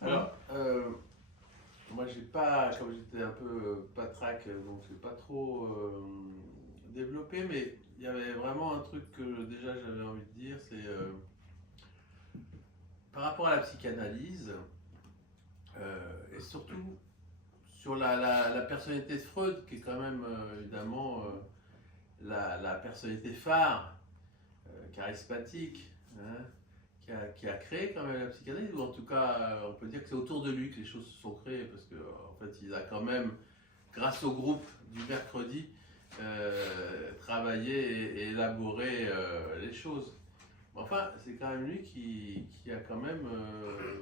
Alors, moi, j'ai pas, comme j'étais un peu patraque, donc j'ai pas trop développé, mais il y avait vraiment un truc que déjà j'avais envie de dire, c'est par rapport à la psychanalyse, et surtout sur la personnalité de Freud, qui est quand même évidemment la personnalité phare, charismatique, hein, qui a créé quand même la psychanalyse, ou en tout cas, on peut dire que c'est autour de lui que les choses se sont créées, parce qu'en fait, il a quand même, grâce au groupe du mercredi, travaillé et élaboré les choses. Enfin, c'est quand même lui qui a quand même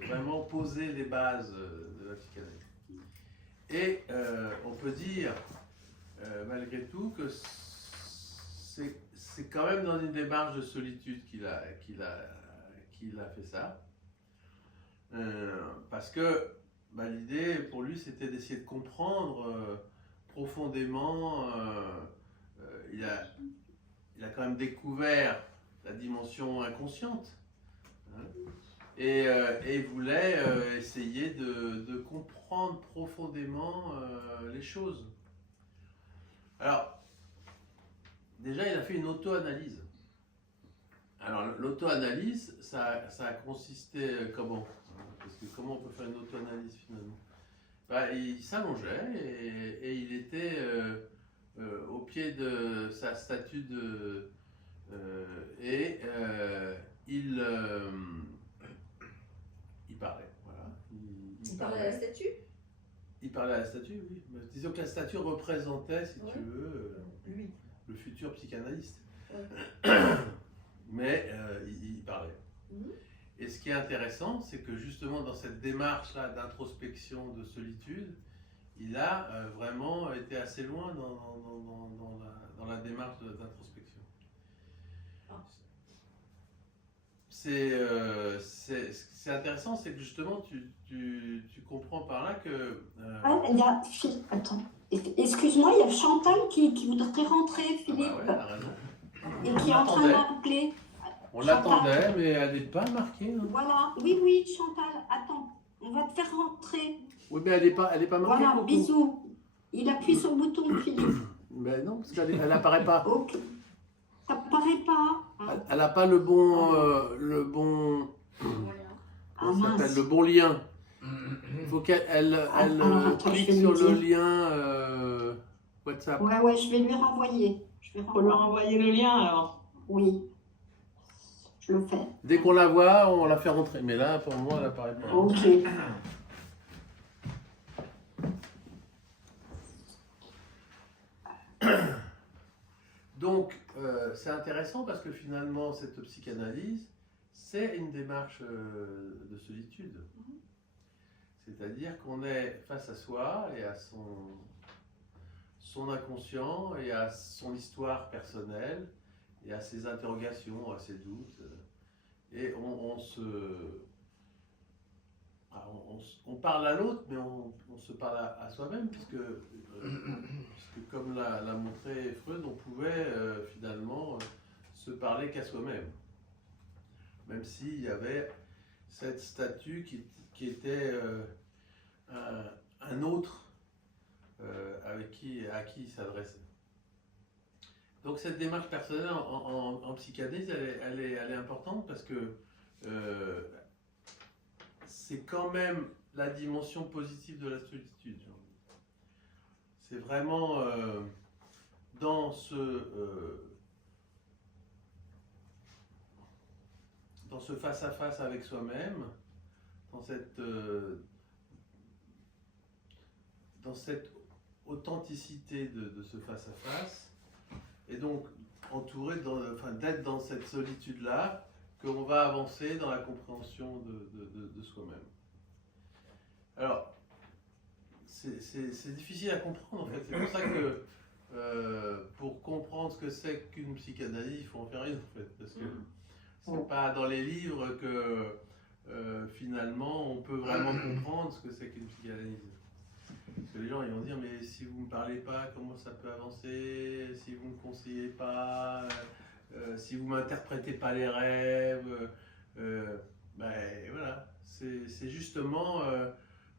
vraiment posé les bases de la psychanalyse. Et on peut dire, malgré tout, que c'est quand même dans une démarche de solitude qu'il a fait ça. Parce que l'idée pour lui c'était d'essayer de comprendre profondément. Il a quand même découvert la dimension inconsciente, hein, et il voulait essayer de comprendre profondément les choses. Alors, déjà, il a fait une auto-analyse. Alors, l'auto-analyse, ça a consisté comment? Parce que comment on peut faire une auto-analyse finalement? Il s'allongeait et il était au pied de sa statue et il parlait. Voilà. Il parlait à la statue? Il parlait à la statue, oui. Disons que la statue représentait, si tu veux, lui, le futur psychanalyste. Ouais. Mais il parlait. Et ce qui est intéressant, c'est que justement dans cette démarche-là d'introspection, de solitude, il a vraiment été assez loin dans la démarche d'introspection. C'est intéressant, c'est que justement tu comprends par là que... il y a... Attends, excuse-moi, il y a Chantal qui voudrait rentrer, Philippe. Ah bah ouais, elle a raison. Et qui est en train d'appeler. On l'attendait, mais elle n'est pas marquée. Hein. Voilà, oui, Chantal, attends, on va te faire rentrer. Oui, mais elle n'est pas marquée. Voilà, bisous. Il appuie sur le bouton, Philippe. Mais non, parce qu'elle n'apparaît pas. Ok. Ça n'apparaît pas. Hein. Elle n'a pas le bon... comment ça s'appelle, le bon lien. Il faut qu'elle clique sur le lien WhatsApp. Ouais, je vais lui renvoyer. Faut lui renvoyer le lien alors. Oui. Je le fais. Dès qu'on la voit, on la fait rentrer. Mais là, pour moi, elle n'apparaît pas. Ok. Donc, c'est intéressant parce que finalement, cette psychanalyse, c'est une démarche de solitude. C'est-à-dire qu'on est face à soi et à son inconscient et à son histoire personnelle et à ses interrogations, à ses doutes. Et on parle à l'autre, mais on se parle à soi-même, puisque comme l'a montré Freud, on pouvait finalement se parler qu'à soi-même. Même s'il y avait cette statue qui était un autre à qui il s'adressait. Donc cette démarche personnelle en psychanalyse, elle est importante parce que c'est quand même la dimension positive de la solitude. C'est vraiment dans ce face-à-face avec soi-même, dans cette authenticité de ce face-à-face, et donc entouré, d'être dans cette solitude-là, qu'on va avancer dans la compréhension de soi-même. Alors, c'est difficile à comprendre en fait. C'est pour ça que pour comprendre ce que c'est qu'une psychanalyse, il faut en faire une en fait. Parce que c'est pas dans les livres que finalement on peut vraiment comprendre ce que c'est qu'une psychanalyse. Parce que les gens ils vont dire mais si vous ne me parlez pas, comment ça peut avancer? Si vous ne me conseillez pas, si vous ne m'interprétez pas les rêves, ben voilà. c'est justement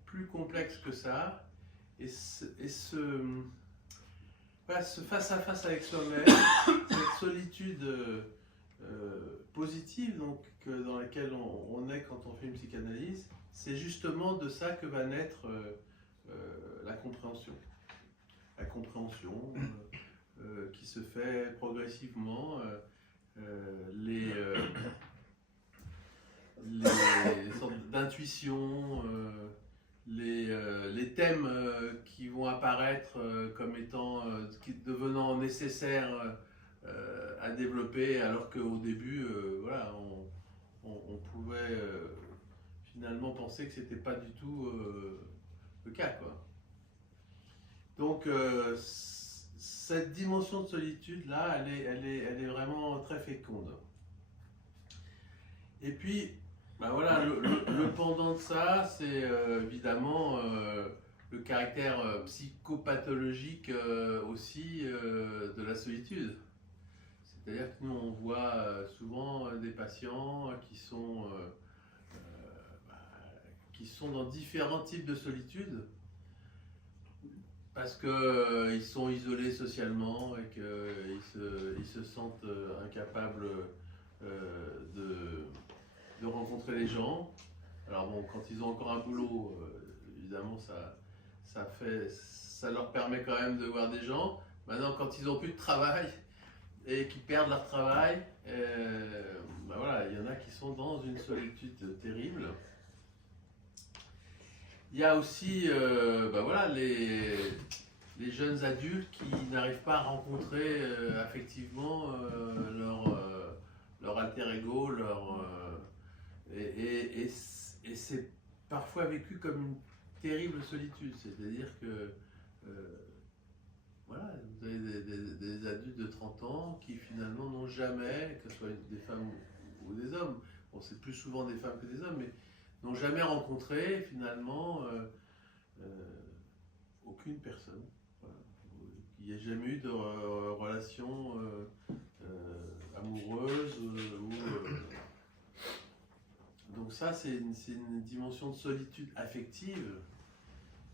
plus complexe que ça. Et voilà, ce face-à-face avec soi-même, cette solitude positive donc, dans laquelle on est quand on fait une psychanalyse, c'est justement de ça que va naître la compréhension. La compréhension qui se fait progressivement, les sortes d'intuitions, les thèmes qui vont apparaître comme étant, devenant nécessaires à développer, alors qu'au début, voilà, on pouvait finalement penser que c'était pas du tout le cas, quoi. Donc cette dimension de solitude là, elle est vraiment très féconde. Et puis, ben voilà, le pendant de ça, c'est évidemment le caractère psychopathologique aussi de la solitude. C'est-à-dire que nous, on voit souvent des patients qui sont dans différents types de solitude, parce qu'ils sont isolés socialement et qu'ils se sentent incapables de rencontrer les gens. Alors bon, quand ils ont encore un boulot, évidemment, ça leur permet quand même de voir des gens. Maintenant, quand ils n'ont plus de travail et qu'ils perdent leur travail, ben voilà, il y en a qui sont dans une solitude terrible. Il y a aussi ben voilà, les jeunes adultes qui n'arrivent pas à rencontrer affectivement leur alter ego, et c'est parfois vécu comme une terrible solitude. C'est-à-dire que voilà, vous avez des adultes de 30 ans qui finalement n'ont jamais, que ce soit des femmes ou des hommes, bon, c'est plus souvent des femmes que des hommes, mais n'ont jamais rencontré finalement aucune personne. Voilà. Il n'y a jamais eu de relation amoureuse. Donc ça, c'est une dimension de solitude affective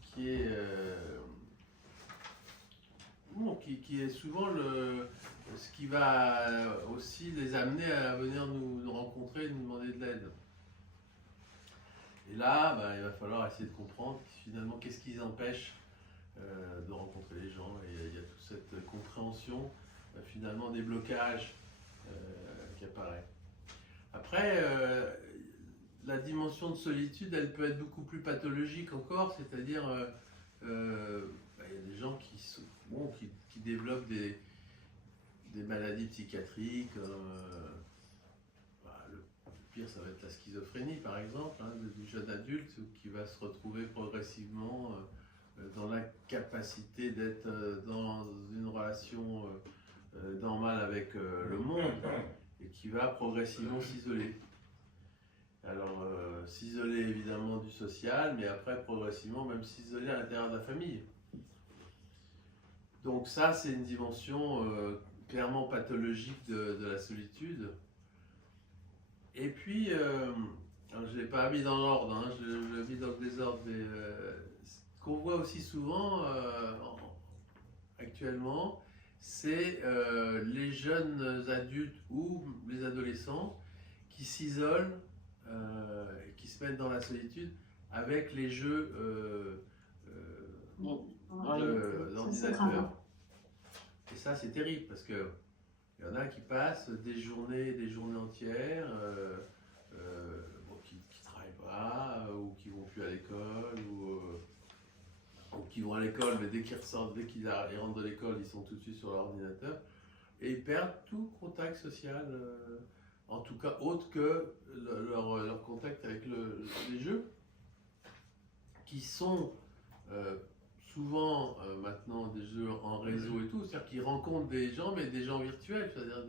qui est, qui est souvent ce qui va aussi les amener à venir nous rencontrer et nous demander de l'aide. Et là, bah, il va falloir essayer de comprendre finalement qu'est-ce qui les empêche de rencontrer les gens. Et il y a toute cette compréhension finalement des blocages qui apparaît. Après, la dimension de solitude, elle peut être beaucoup plus pathologique encore, c'est-à-dire bah, il y a des gens qui développent des maladies psychiatriques. Le pire, ça va être la schizophrénie, par exemple, hein, du jeune adulte qui va se retrouver progressivement dans l'incapacité d'être dans une relation normale avec le monde et qui va progressivement s'isoler. Alors, s'isoler évidemment du social, mais après progressivement même s'isoler à l'intérieur de la famille. Donc ça, c'est une dimension clairement pathologique de la solitude. Et puis, alors je ne l'ai pas mis dans l'ordre, hein, je l'ai mis dans le désordre, mais ce qu'on voit aussi souvent actuellement, c'est les jeunes adultes ou les adolescents qui s'isolent, qui se mettent dans la solitude avec les jeux d'ordinateur. Et ça, c'est terrible parce que il y en a qui passent des journées entières, qui ne travaillent pas, ou qui ne vont plus à l'école, ou qui vont à l'école, mais dès qu'ils ressortent, dès qu'ils rentrent de l'école, ils sont tout de suite sur l'ordinateur, et ils perdent tout contact social, en tout cas autre que leur contact avec les jeux, qui sont souvent maintenant des jeux en réseau et tout, c'est-à-dire qu'ils rencontrent des gens, mais des gens virtuels, c'est-à-dire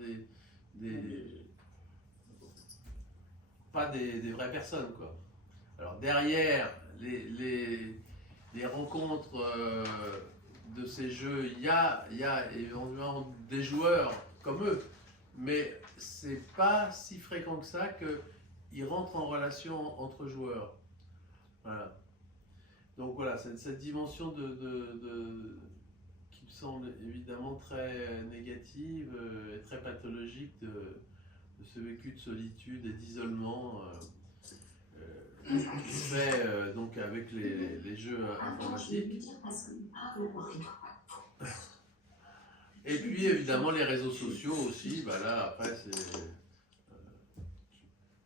pas des vraies personnes, quoi. Alors derrière les rencontres de ces jeux, il y a éventuellement des joueurs comme eux, mais c'est pas si fréquent que ça il rentre en relation entre joueurs. Voilà. Donc voilà, cette dimension qui me semble évidemment très négative et très pathologique de ce vécu de solitude et d'isolement qui se fait donc avec les jeux informatiques. Et puis évidemment les réseaux sociaux aussi, bah là après c'est...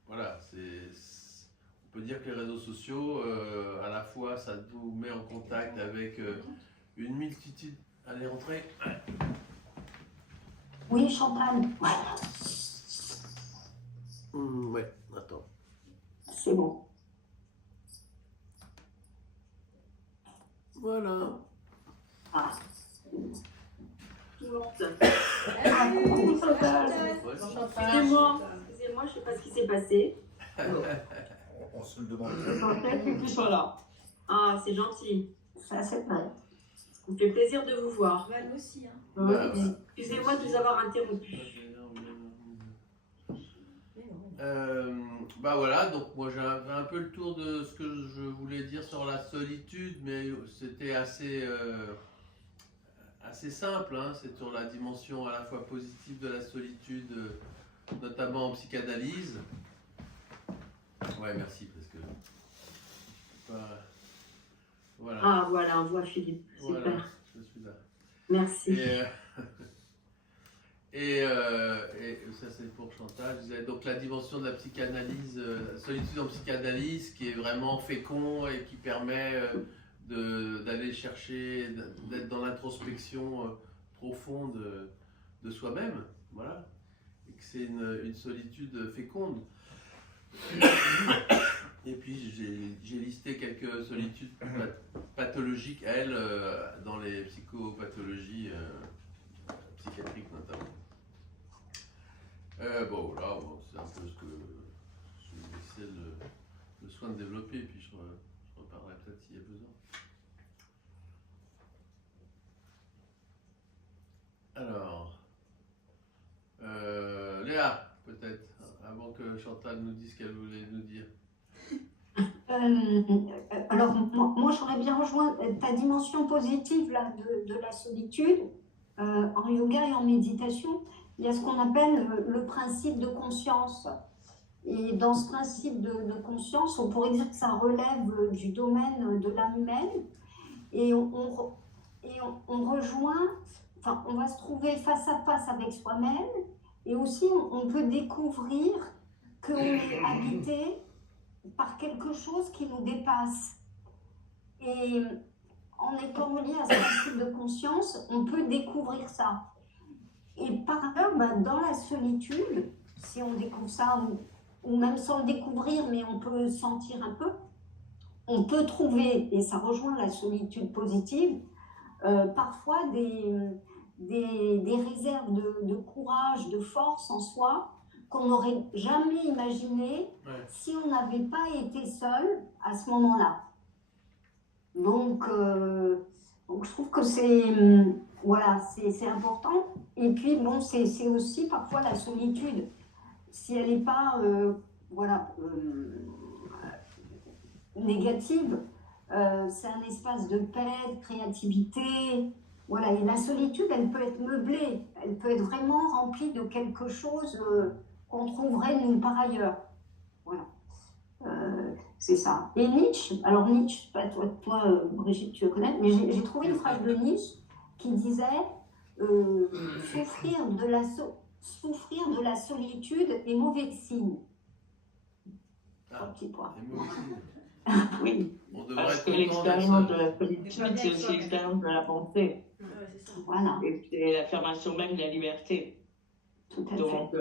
voilà, on peut dire que les réseaux sociaux, à la fois ça nous met en contact avec une multitude... Allez, rentrez. Oui, Chantal. Ouais, attends. C'est bon. Voilà. Ah. Tout le monde. Ah, coucou, Chantal. Excusez-moi, je ne sais pas ce qui s'est passé. On se le demande. Je pensais que tu sois là. Ah, c'est gentil. Ça, c'est vrai. Ça me fait plaisir de vous voir. Bah, nous aussi, hein. Bah, ouais. Excusez-moi de vous avoir interrompu. Bah voilà, donc moi j'avais un peu le tour de ce que je voulais dire sur la solitude, mais c'était assez simple, hein. C'est sur la dimension à la fois positive de la solitude, notamment en psychanalyse. Ouais, merci, parce que... voilà. Ah, voilà, on voit Philippe. Super. Voilà, je suis là. Merci. Et ça c'est pour Chantal, je disais, donc la dimension de la psychanalyse, solitude en psychanalyse qui est vraiment fécond et qui permet d'aller chercher, d'être dans l'introspection profonde de soi-même, voilà, et que c'est une solitude féconde. Et puis j'ai listé quelques solitudes pathologiques, elles, dans les psychopathologies psychiatriques notamment. Bon, là, c'est un peu ce que je vais laisser le soin de développer, puis je reparlerai peut-être s'il y a besoin. Alors, Léa, peut-être, avant que Chantal nous dise ce qu'elle voulait nous dire. Alors, moi j'aurais bien rejoint ta dimension positive là, de la solitude. En yoga et en méditation, il y a ce qu'on appelle le principe de conscience. Et dans ce principe de conscience, on pourrait dire que ça relève du domaine de l'âme humaine. Et on rejoint, enfin, on va se trouver face à face avec soi-même. Et aussi, on peut découvrir qu'on est habité par quelque chose qui nous dépasse. Et en étant relié à ce principe de conscience, on peut découvrir ça. Et par ailleurs, dans la solitude, si on découvre ça, ou même sans le découvrir, mais on peut le sentir un peu, on peut trouver, et ça rejoint la solitude positive, parfois des réserves de courage, de force en soi, qu'on n'aurait jamais imaginé si on n'avait pas été seul à ce moment-là. Donc je trouve que c'est important. Et puis bon, c'est aussi parfois la solitude. Si elle n'est pas négative, c'est un espace de paix, de créativité. Voilà. Et la solitude, elle peut être meublée, elle peut être vraiment remplie de quelque chose qu'on trouverait nulle part ailleurs. Voilà. C'est ça. Et Nietzsche, alors Nietzsche, pas toi Brigitte, tu le connais, mais j'ai trouvé une phrase de Nietzsche qui disait souffrir de la solitude est mauvais signe. Petit point. Oui, On devrait parce être que content l'expérience d'être de la solitude, c'est aussi l'expérience de la pensée. Ouais, c'est ça. Voilà, Et c'est l'affirmation même de la liberté. tout à fait. Donc,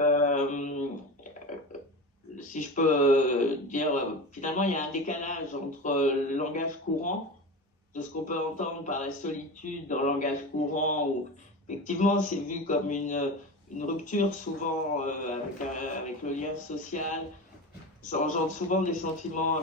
si je peux dire, finalement, il y a un décalage entre le langage courant, de ce qu'on peut entendre par la solitude dans le langage courant, où effectivement c'est vu comme une rupture souvent avec le lien social. Ça engendre souvent des sentiments